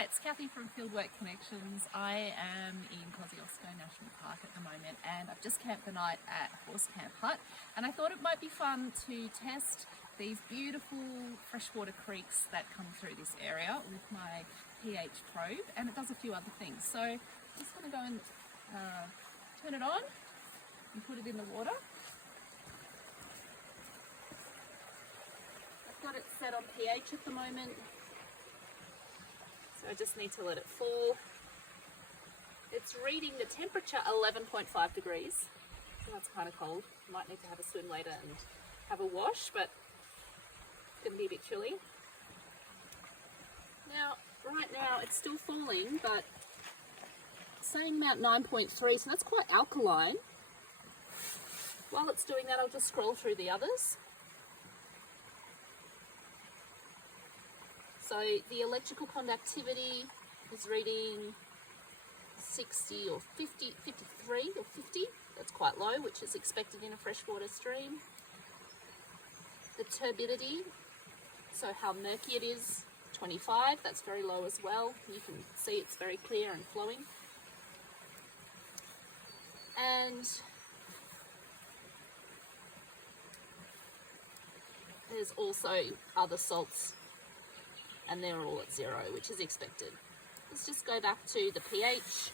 Hi, it's Kathy from Fieldwork Connections. I am in Kosciuszko National Park at the moment and I've just camped the night at Alpine Hut, and I thought it might be fun to test these beautiful freshwater creeks that come through this area with my pH probe, and it does a few other things. So I'm just going to go and turn it on and put it in the water. I've got it set on pH at the moment, so I just need to let it fall. It's reading the temperature 11.5 degrees, so that's kind of cold. Might need to have a swim later and have a wash, but it's going to be a bit chilly. Now, right now it's still falling, but it's saying about 9.3, so that's quite alkaline. While it's doing that, I'll just scroll through the others. So the electrical conductivity is reading 60 or 50, 53 or 50. That's quite low, which is expected in a freshwater stream. The turbidity, so how murky it is, 25. That's very low as well. You can see it's very clear and flowing. And there's also other salts, and they're all at 0, which is expected. Let's just go back to the pH.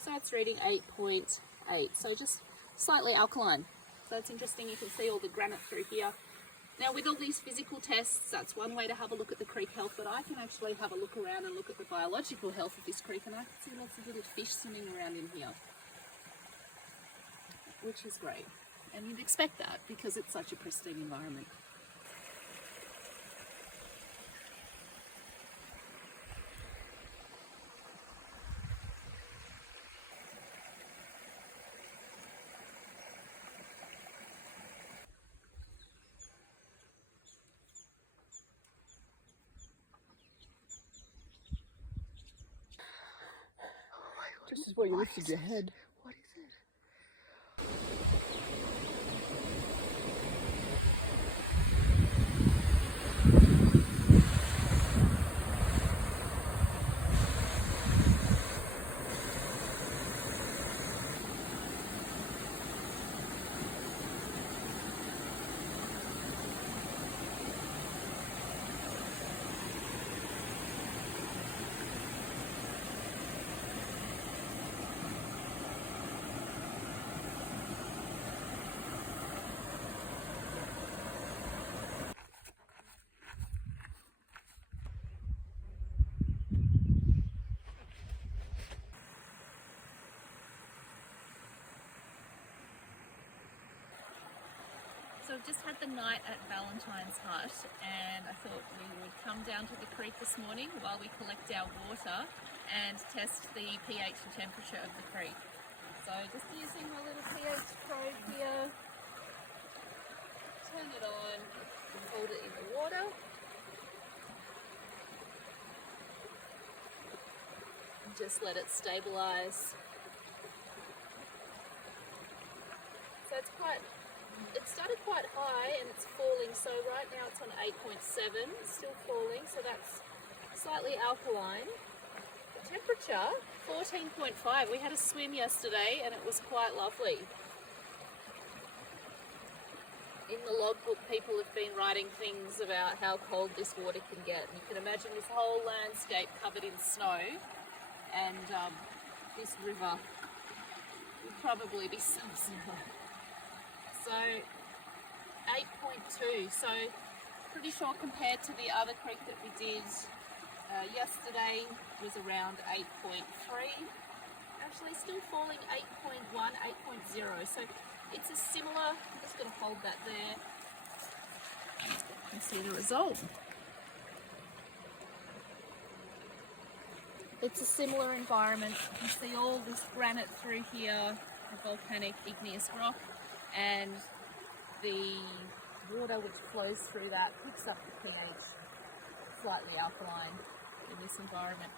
So it's reading 8.8, so just slightly alkaline. So it's interesting, you can see all the granite through here. Now with all these physical tests, that's one way to have a look at the creek health, but I can actually have a look around and look at the biological health of this creek, and I can see lots of little fish swimming around in here, which is great. And you'd expect that because it's such a pristine environment. Just as well you lifted your head. What is it? So I've just had the night at Valentine Hut, and I thought we would come down to the creek this morning while we collect our water and test the pH and temperature of the creek. So just using my little pH probe here, turn it on and hold it in the water. And just let it stabilise. So it started quite high and it's falling, so right now it's on 8.7, still falling, so that's slightly alkaline. The temperature, 14.5. We had a swim yesterday and it was quite lovely. In the logbook, people have been writing things about how cold this water can get. You can imagine this whole landscape covered in snow, and this river would probably be sub-zero. So 8.2, so pretty sure compared to the other creek that we did yesterday was around 8.3. Actually still falling 8.1, 8.0, so it's a similar, I'm just going to hold that there and see the result. It's a similar environment. You can see all this granite through here, the volcanic igneous rock, and the water which flows through that picks up the pH, slightly alkaline in this environment.